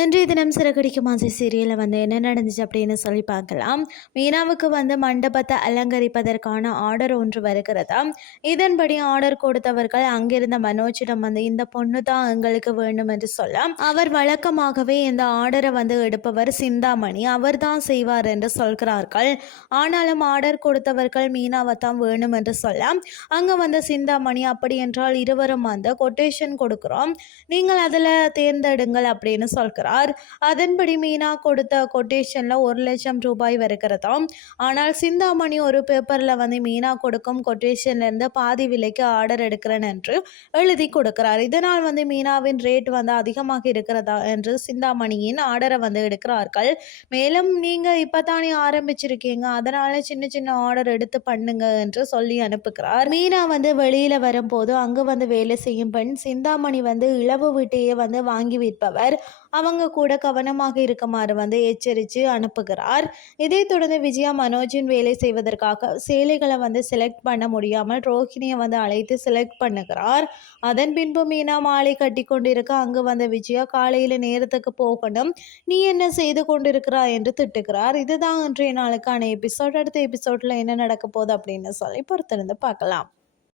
இன்றைய தினம் சிறகடிக்கு மாசி சீரியலில் வந்து என்ன நடந்துச்சு அப்படின்னு சொல்லி பார்க்கலாம். மீனாவுக்கு வந்து மண்டபத்தை அலங்கரிப்பதற்கான ஆர்டர் ஒன்று வருகிறதா? இதன்படி ஆர்டர் கொடுத்தவர்கள் அங்கிருந்த மனோஜிடம் வந்து இந்த பொண்ணு தான் எங்களுக்கு வேண்டும் என்று சொல்ல அவர் வழக்கமாகவே இந்த ஆர்டரை வந்து எடுப்பவர் சிந்தாமணி. அவர் தான் செய்வார் என்று சொல்கிறார்கள். ஆனாலும் ஆர்டர் கொடுத்தவர்கள் மீனாவை தான் வேணும் என்று சொல்ல அங்கே வந்து சிந்தாமணி அப்படி என்றால் இருவரும் வந்து கொட்டேஷன் கொடுக்குறோம். நீங்கள் அதில் தேர்ந்தெடுங்கள் அப்படின்னு சொல்கிறார். அதன்படி மீனா கொடுத்த கொட்டேஷனில் ஒரு லட்சம் ரூபாய் வருகிறதாம். ஆனால் சிந்தாமணி ஒரு பேப்பரில் வந்து மீனா கொடுக்கும் கொட்டேஷன்லேருந்து பாதி விலைக்கு ஆர்டர் எடுக்கிறேன் என்று எழுதி கொடுக்கிறார். இதனால் வந்து மீனாவின் ரேட் வந்து அதிகமாக இருக்கிறதா என்று சிந்தாமணியின் ஆர்டரை வந்து எடுக்கிறார்கள். மேலும் நீங்கள் இப்போ தானே ஆரம்பிச்சிருக்கீங்க அதனால சின்ன சின்ன ஆர்டர் எடுத்து பண்ணுங்க என்று சொல்லி அனுப்புகிறார். மீனா வந்து வெளியில் வரும்போது அங்கு வந்து வேலை செய்யும் பெண் சிந்தாமணி வந்து இளவு வீட்டையே வந்து வாங்கி விற்பவர் அவங்க கூட கவனமாக இருக்குமாறு வந்து எச்சரித்து அனுப்புகிறார். இதைத் தொடர்ந்து விஜயா மனோஜின் வேலை செய்வதற்காக சேலைகளை வந்து செலக்ட் பண்ண முடியாமல் ரோஹிணியை வந்து அழைத்து செலக்ட் பண்ணுகிறார். அதன் பின்பு மீனா மாலை கட்டி கொண்டிருக்க அங்கு வந்த விஜயா காலையில் நேரத்துக்கு போகணும். நீ என்ன செய்து கொண்டிருக்கிறாய் என்று திட்டுகிறார். இதுதான் இன்றைய நாளுக்கான எபிசோட் அடுத்த எபிசோடில் என்ன நடக்க போகுது அப்படின்னு சொல்லி பொறுத்திருந்து பார்க்கலாம்.